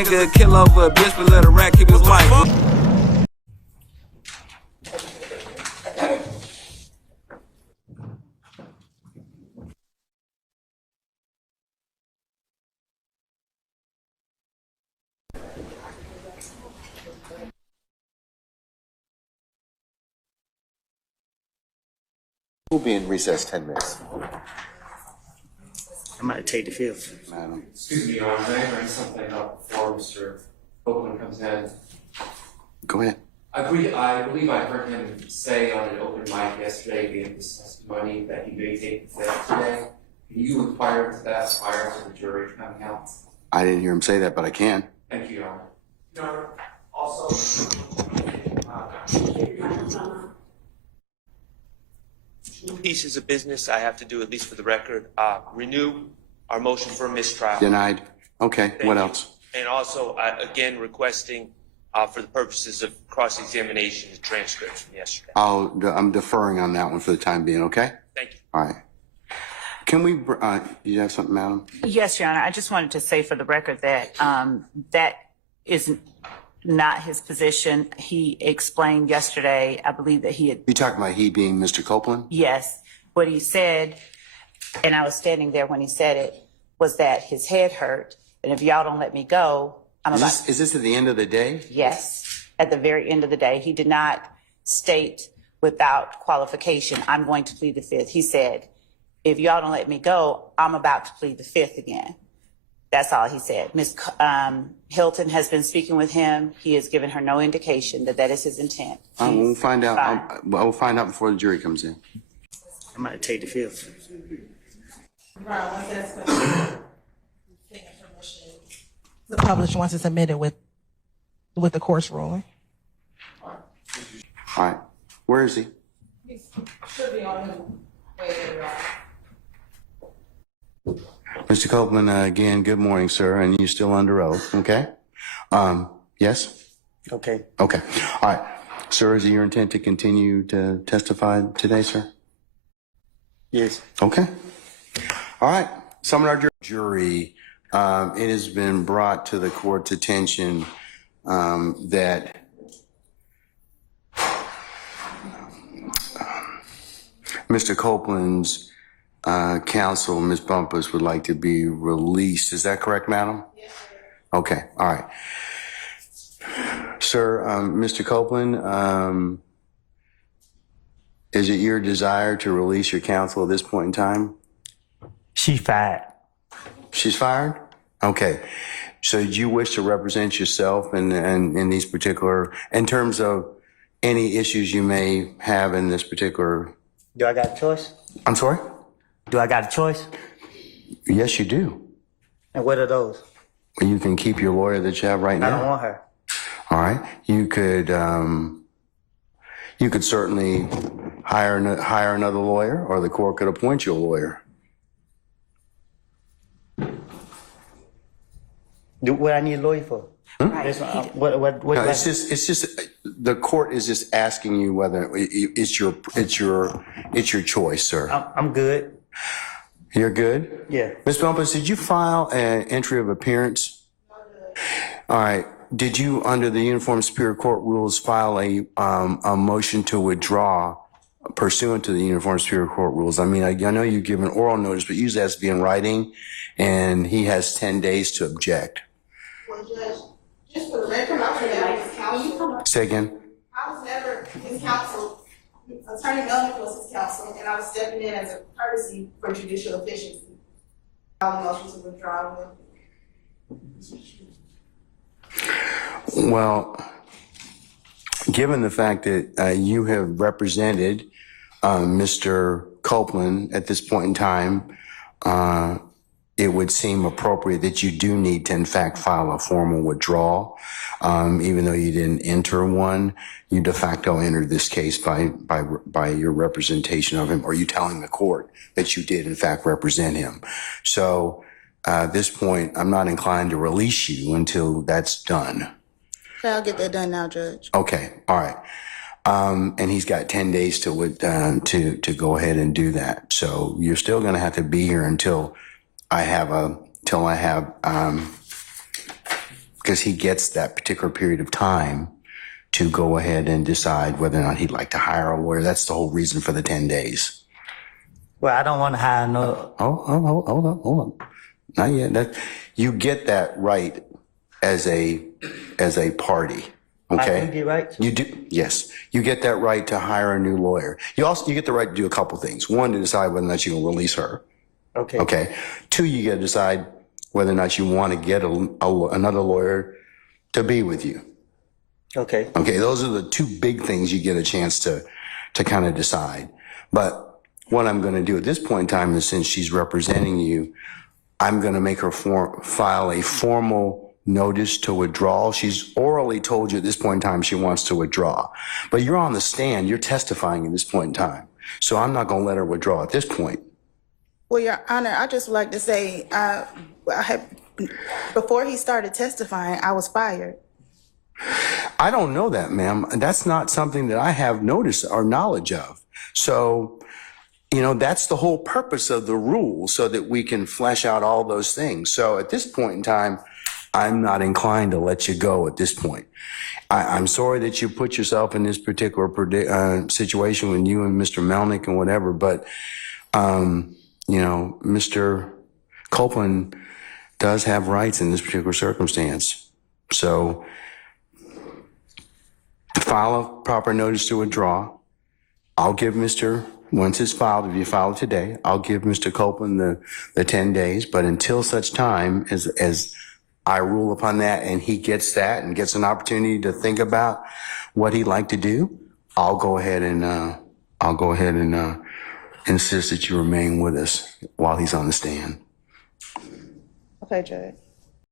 Nigga kill over a bitch, but let a rat keep his wife. We'll be in recess 10 minutes. I might take the fifth. Madam. Excuse me, Your Honor, may I bring something up before Mr. Copeland comes in? Go ahead. I believe I heard him say on an open mic yesterday, gave his testimony that he may take the fifth today. Can you inquire into that prior to the jury coming out? I didn't hear him say that, but I can. Thank you, Your Honor. Your Honor, also, pieces of business I have to do, at least for the record. Renew our motion for a mistrial. Denied. Okay, Thank what you. else? And also, again, requesting for the purposes of cross-examination, the transcripts from yesterday. I'm deferring on that one for the time being, okay? Thank you. All right. Can we, you have something, madam? Yes, Your Honor. I just wanted to say for the record that that is not his position. He explained yesterday, I believe that he had, You talking about he being Mr. Copeland? yes, what he said, and I was standing there when he said it, was that his head hurt, and if y'all don't let me go, I'm about Is this at the end of the day? Yes, at the very end of the day. He did not state without qualification, I'm going to plead the fifth. He said, if y'all don't let me go, I'm about to plead the fifth again. That's all he said. Ms. Hilton has been speaking with him. He has given her no indication that that is his intent. We'll find out. fine. We'll find out before the jury comes in. I might take the fifth. The published once it's submitted with the court's ruling. All right. Where is he? He should be on his way there. Mr. Copeland, again, good morning, sir, and you're still under oath, okay? Yes? Okay. Okay. All right. Sir, is it your intent to continue to testify today, sir? Yes. Okay. All right. Summon our jury. It has been brought to the court's attention that Mr. Copeland's counsel, Ms. Bumpus, would like to be released. Is that correct, madam? Yes, sir. Okay. All right. Sir, Mr. Copeland, is it your desire to release your counsel at this point in time? She fired. She's fired? Okay. So do you wish to represent yourself in these particular, in terms of any issues you may have in this particular? Do I got a choice? I'm sorry? Do I got a choice? Yes, you do. And what are those? You can keep your lawyer that you have right I now. don't want her. All right. You could certainly hire another lawyer, or the court could appoint you a lawyer. What I need a lawyer for? Right. What No, it's just the court is just asking you whether it's your choice, sir. I'm good. You're good? Yeah. Ms. Bumpus, did you file an entry of appearance? All right. Did you, under the Uniform Superior Court rules, file a motion to withdraw pursuant to the Uniform Superior Court rules? I mean, I know you give an oral notice, but usually it has to be in writing, and he has 10 days to object. Well, Judge, just for the record, I was never his counsel. Say again? I was never his counsel. Attorney Melnick was his counsel, and I was stepping in as a courtesy for judicial efficiency. Filing motion to withdraw. Well, given the fact that you have represented Mr. Copeland at this point in time, it would seem appropriate that you do need to, in fact, file a formal withdrawal. Even though you didn't enter one, you de facto entered this case by your representation of him, or you telling the court that you did, in fact, represent him. So at this point, I'm not inclined to release you until that's done. I'll get that done now, Judge. Okay, all right. And he's got 10 days to go ahead and do that. So you're still going to have to be here until I have because he gets that particular period of time to go ahead and decide whether or not he'd like to hire a lawyer. That's the whole reason for the 10 days. Well, I don't want to hire no. Hold on. Not yet. You get that right as a party. Okay. I do get right. You do, yes. You get that right to hire a new lawyer. You get the right to do a couple things. One, to decide whether or not you can release her. Okay. Okay. Two, you get to decide whether or not you want to get another lawyer to be with you. Okay. Okay. Those are the two big things you get a chance to kind of decide. But what I'm going to do at this point in time is, since she's representing you, I'm going to make her file a formal notice to withdraw. She's orally told you at this point in time she wants to withdraw, but you're on the stand, you're testifying at this point in time. So I'm not going to let her withdraw at this point. Well, Your Honor, I just would like to say, before he started testifying, I was fired. I don't know that, ma'am. That's not something that I have notice or knowledge of. So, that's the whole purpose of the rule, so that we can flesh out all those things. So at this point in time, I'm not inclined to let you go at this point. I'm sorry that you put yourself in this particular situation with you and Mr. Melnick and whatever, but, Mr. Copeland does have rights in this particular circumstance. So file a proper notice to withdraw. I'll give once it's filed, if you file it today, I'll give Mr. Copeland the 10 days, but until such time as I rule upon that and he gets that and gets an opportunity to think about what he'd like to do, I'll go ahead and insist that you remain with us while he's on the stand. Okay, Judge.